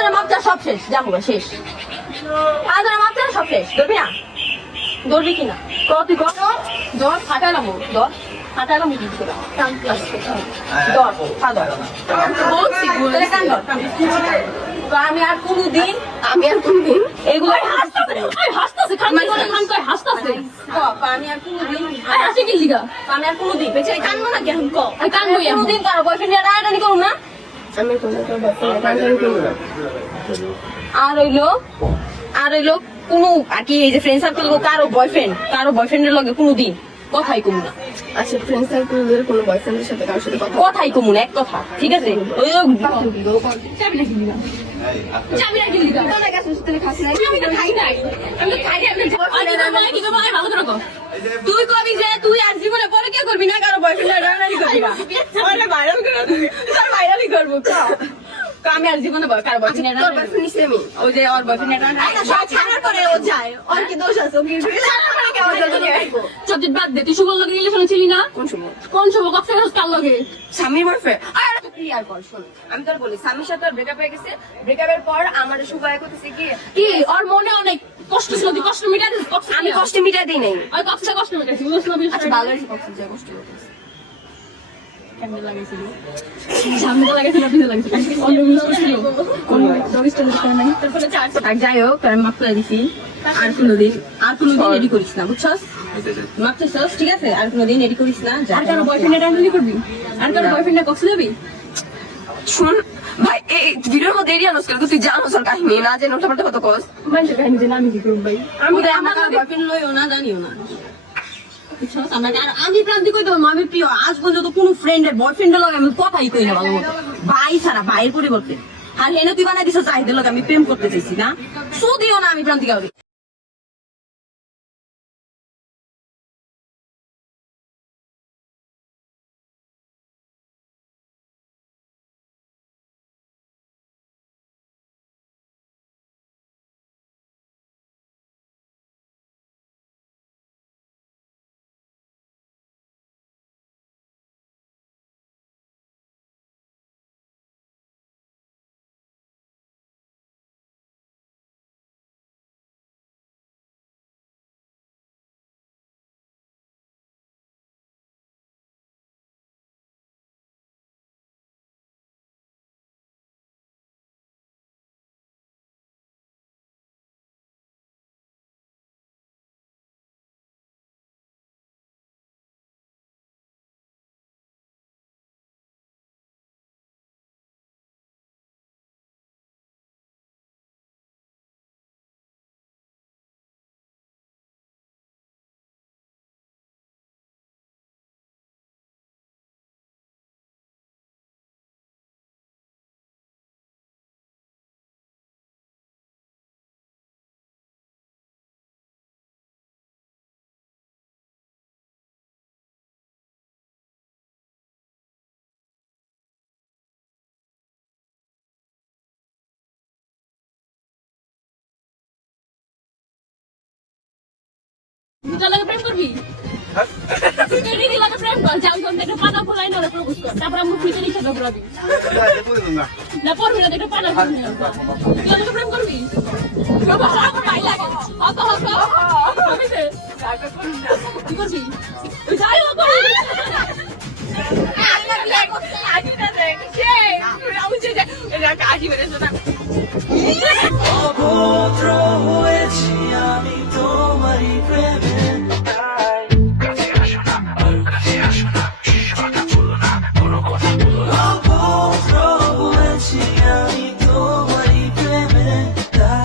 আদরে মাপটা সব শেষ, যা হবে শেষ। আদরে মাপটা সব শেষ, ধরবি না? ধরবি কিনা? তুই কর, ধর, ফাটালাম, ধর, ফাটালাম কি করে? ধর, ফাটাল। বলছি, তাহলে কান ধর, তো আমি আর কোনদিন এগুলো হাসতাছে, আমি আর কোনদিন বেঁচে কানবো না কেন? কোনদিন কারো বয়ফ্রেন্ড নিয়ে টানাটানি করবো না। আর হইলো কোনো আর কি এই যে ফ্রেন্ড সার্কেল কারো বয়ফ্রেন্ডের লগে কোনোদিন কথাই কমু না। আচ্ছা ফ্রেন্ড সার্কেলের কোনো বয়ফ্রেন্ডের সাথে কারোর সাথে কথাই কমু না, এক কথা, ঠিক আছে? ওই তুই কবি যে তুই আর জীবনে পরে কে করবি না কারো বয়ফ্রেন্ড ভাইরালি করবো। আমি আর জীবনে কারো বয়ফ্রেন্ড ওই যে ওর বয়ফ্রেন্ড সবজিৎ বাদ দে, তুই শুভ লগে রিলেশনে ছিলি না? কোন শুভ কক্সবাজার কার লগে? স্বামীর বয়ফ্রেন্ড। আর তুই আর বল, শোন আমি তোর বলি, স্বামীর সাথে ব্রেকআপ হয়ে গেছে, ব্রেকআপের পর আমার শুভ এক করতেছে কি ওর মনে অনেক কষ্ট ছিল, তুই কষ্ট মিটা দিস। আমি কষ্ট মিটা দিই নাই। ওই কষ্টটা কষ্ট মিটাইছি, আচ্ছা ভালো হয়েছে কষ্ট যা কষ্ট করতেছে। ক্যান্ডেল লাগাইছিল, সামনে লাগাইছিল, পিছে লাগাইছিল, অন্যগুলো ছিল কোন ডগিস্টাইল করে নাই। তারপরে চার যাই হোক, আমি মাফ করে দিছি। আর কোনোদিন এডি করিস না, বুঝছস? মাফ চাইছস, ঠিক আছে? আর কোনোদিন এডি করিস না। আর কারো বয়ফ্রেন্ডে টানাটানি করবি? আর কারো বয়ফ্রেন্ডে কক্সে যাবি? শুন ভাই, এই ভিডিওর মধ্যে এরিয়া নস করে তুই জানোস আর কাহিনী না জেনে ওটা কত কস মানুষের কাহিনী জেনে আমি কি করব ভাই? আমি আমার বয়ফ্রেন্ড লইও না, জানিও না, বুঝছস? আমি প্রান্তি কই দেবো আমি প্রিয়, আজ পর্যন্ত কোনো ফ্রেন্ডের বয়ফ্রেন্ডের লগে আমি কথাই কই না ভালো মতো, ভাই ছাড়া, ভাইয়ের পরিবর্তে। আর হেনে তুই বানাই দিছ চাহিদার লগে আমি প্রেম করতে চাইছি না, শুধিও না আমি প্রান্তিকা। প্রেম করবি? প্রেম কর, পাতা ফোলাই না প্রপোজ কর, তারপর আমরা ফ্রিতে লিখে দেবো না পড়বি না, একটা পাতা প্রেম করবি? ভাই লাগে কি করবি? যাই হোক